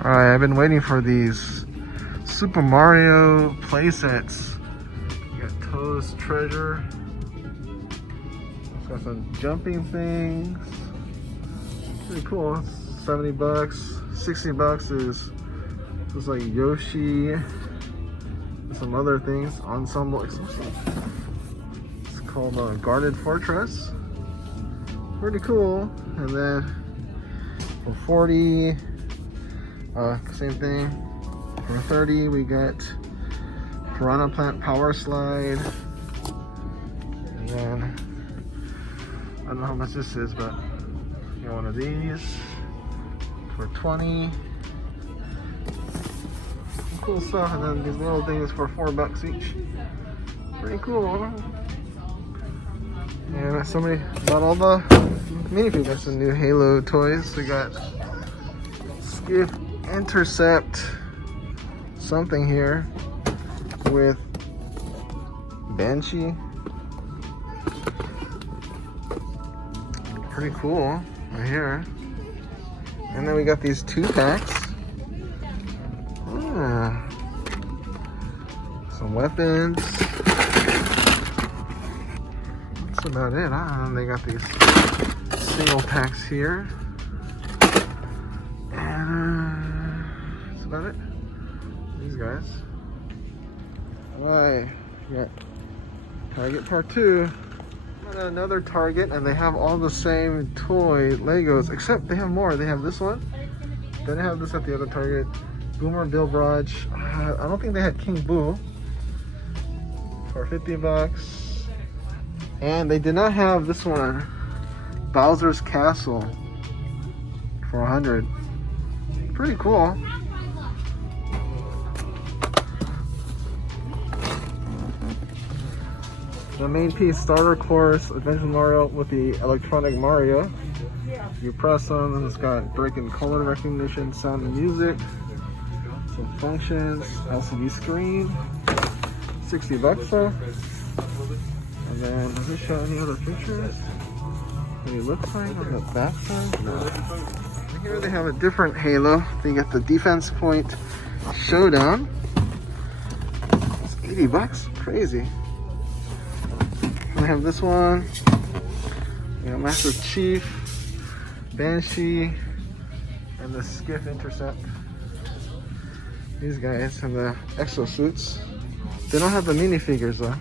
Alright, I've been waiting for these Super Mario playsets. You got Toad's Treasure. It's got some jumping things. Pretty cool. 70 bucks. 60 bucks is like Yoshi and some other things. Ensemble exclusive. It's called Guarded Fortress. Pretty cool. And then for 40, same thing. For 30, we got Piranha Plant Power Slide. And then I don't know how much this is, but you got one of these for 20. Cool stuff, and then these little things for $4 each. Pretty cool. And somebody bought all the minifigs. Got some new Halo toys. We got Skiff Intercept something here with Banshee. Pretty cool right here. And then we got these 2-packs. Some weapons. That's about it. And they got these single packs here. And that's about it. These guys. Alright, we got Target Part 2. Got another Target, and they have all the same toy Legos, except they have more. They have this one. Then they have this at the other Target. Boomer Bill Barrage. I don't think they had King Boo for 50 bucks. And they did not have this one, Bowser's Castle, for 100. Pretty cool. The main piece, Starter Course, Adventure Mario with the electronic Mario. You press on, and it's got break and color recognition, sound and music. Some functions, LCD screen, 60 bucks though. And then, does it show any other pictures? What it looks like on the back side? No. Here they have a different Halo. They got the Defense Point Showdown. It's 80 bucks, crazy. And they have this one. We got Master Chief, Banshee, and the Skiff Intercept. These guys have the exosuits. They don't have the minifigures though.